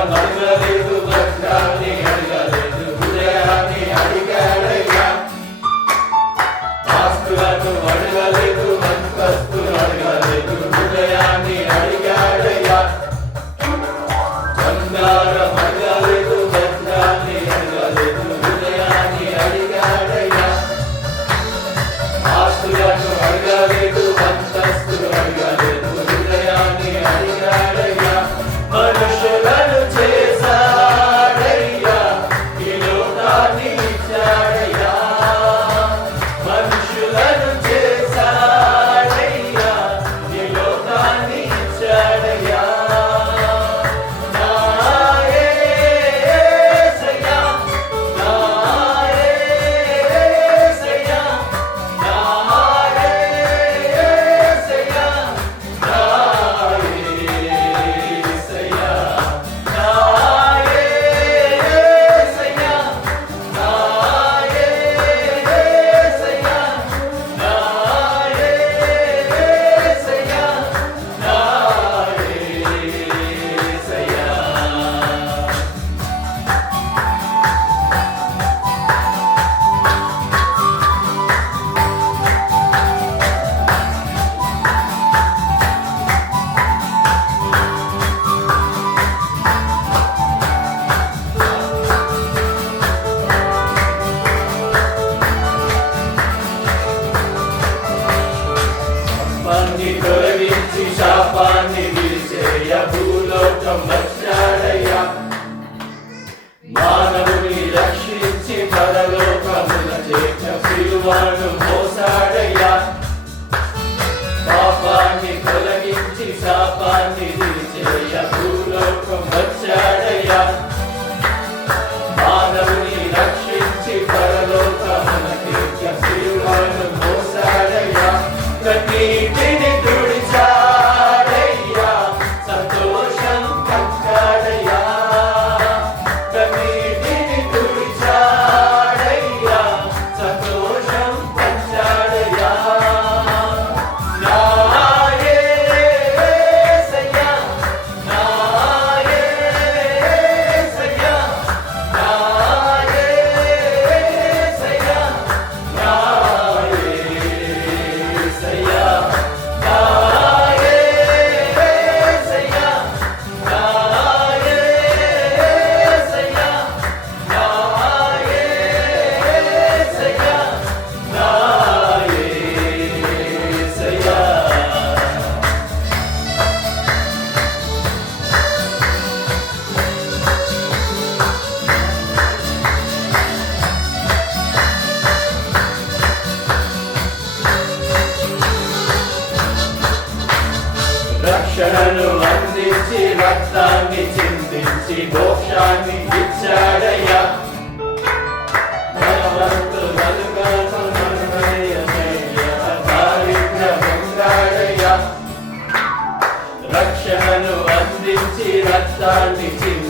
అడగలేదు, భద్రాన్ని అడగలేదు, హృదయాన్ని అడిగాడయ్యా. ఆస్తులను అడగలేదు, అంతస్తులు అడగలేదు, హృదయాన్ని అడిగాడయ్యా. బంగారం అడగలేదు, భద్రాన్ని అడగలేదు, హృదయాన్ని అడిగాడయ్యా. ఆస్తులను అడగలేదు, అంతస్తులు అడగలేదు, హృదయాన్ని అడిగాడయ్యా. మనుషులను చేశాడయ్యా, ఈ లోకాన్ని ఇచ్చాడయ్యా. మనుషులను చేశాడయ్యా, ఈ లోకాన్ని ఇచ్చాడయ్యా. నా యేసయ్యా, నా యేసయ్యా, నా యేసయ్యా, నా యేసయ్యా, నా యేసయ్యా, నా యేసయ్యా, నా యేసయ్యా, నా యేసయ్యా. పాపాన్ని తొలగించి శాపాన్ని విడిచేయ భూలోకం వచ్చాడయ్యా. మానవుని రక్షించి పరలోకమున చేర్చ సిలువను మోసాడయ్యా. పాపాన్ని తొలగించి శాపాన్ని విడిచేయ భూలోకం వచ్చాడయ్యా. మానవుని రక్షించి పరలోకమున చేర్చ సిలువను మోసాడయ్యా. కన్నీటిని తుడిచాడయ్యా, సంతోషం పంచాడయ్యా. కన్నీటిని తుడిచాడయ్యా, సంతోషం పంచాడయ్యా. నా యేసయ్యా, నా యేసయ్యా, నా యేసయ్యా, నా యేసయ్యా, నా యేసయ్యా, నా యేసయ్యా, నా యేసయ్యా, నా యేసయ్యా. రక్షణను అందించి రక్తాన్ని చిందించి మోక్షాన్ని ఇచ్చాడయ్యా. ధనవంతులనుగా దారిద్ర్యం పొందాడయ్యా. రక్షణను అందించి రక్తాన్ని చిందించి